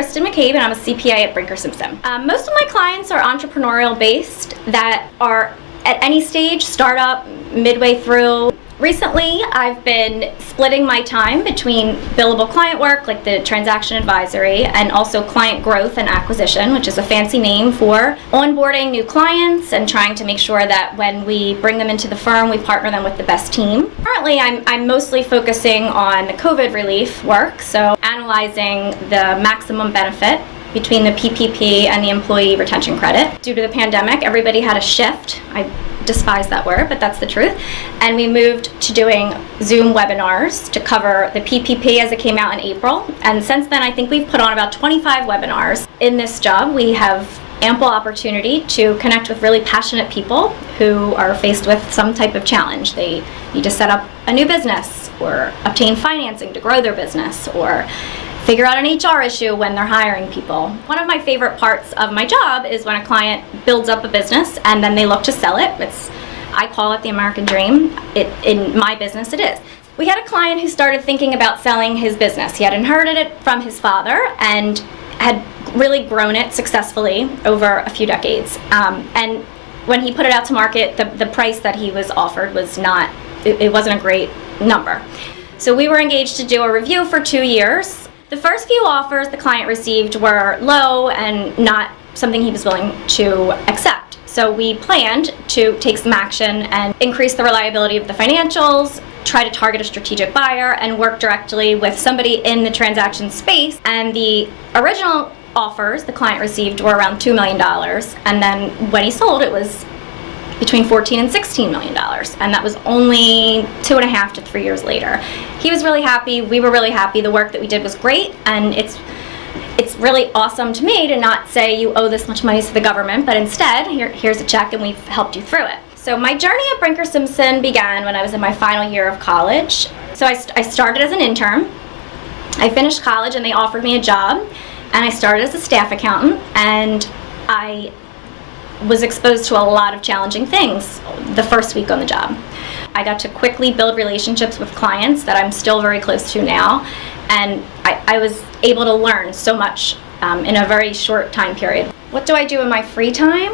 Kristen McCabe, and I'm a CPA at Brinker Simpson. Most of my clients are entrepreneurial based that are at any stage, startup, midway through. Recently, I've been splitting my time between billable client work, like the transaction advisory, and also client growth and acquisition, which is a fancy name for onboarding new clients and trying to make sure that when we bring them into the firm, we partner them with the best team. Currently, I'm mostly focusing on the COVID relief work, so analyzing the maximum benefit between the PPP and the employee retention credit. Due to the pandemic, everybody had a shift. I despise that word, but that's the truth. And we moved to doing Zoom webinars to cover the PPP as it came out in April. And since then, I think we've put on about 25 webinars. In this job, we have ample opportunity to connect with really passionate people who are faced with some type of challenge. They need to set up a new business or obtain financing to grow their business or figure out an HR issue when they're hiring people. One of my favorite parts of my job is when a client builds up a business and then they look to sell it. I call it the American dream. In my business, it is. We had a client who started thinking about selling his business. He had inherited it from his father and had really grown it successfully over a few decades. And when he put it out to market, the price that he was offered was not, it wasn't a great number. So we were engaged to do a review for 2 years. The first few offers the client received were low and not something he was willing to accept. So we planned to take some action and increase the reliability of the financials, try to target a strategic buyer, and work directly with somebody in the transaction space. And the original offers the client received were around $2 million. And then when he sold, it was between $14 and $16 million, and that was only 2.5 to 3 years later. He was really happy, we were really happy, the work that we did was great, and it's really awesome to me to not say you owe this much money to the government, but instead, here's a check and we've helped you through it. So my journey at Brinker Simpson began when I was in my final year of college. So I started as an intern. I finished college and they offered me a job, and I started as a staff accountant, and I was exposed to a lot of challenging things the first week on the job. I got to quickly build relationships with clients that I'm still very close to now, and I was able to learn so much in a very short time period. What do I do in my free time?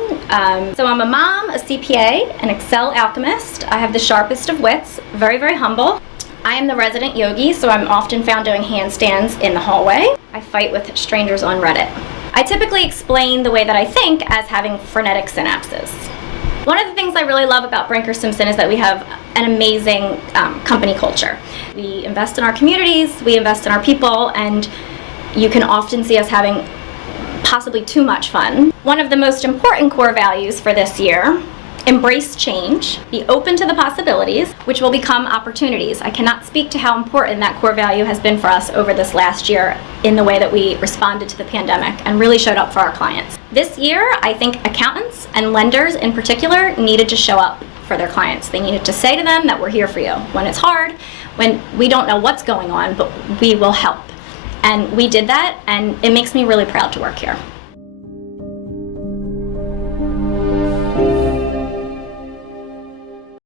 So I'm a mom, a CPA, an Excel alchemist. I have the sharpest of wits, very, very humble. I am the resident yogi, so I'm often found doing handstands in the hallway. I fight with strangers on Reddit. I typically explain the way that I think as having frenetic synapses. One of the things I really love about Brinker Simpson is that we have an amazing company culture. We invest in our communities, we invest in our people, and you can often see us having possibly too much fun. One of the most important core values for this year: embrace change, be open to the possibilities, which will become opportunities. I cannot speak to how important that core value has been for us over this last year in the way that we responded to the pandemic and really showed up for our clients. This year, I think accountants and lenders in particular needed to show up for their clients. They needed to say to them that we're here for you when it's hard, when we don't know what's going on, but we will help. And we did that, and it makes me really proud to work here.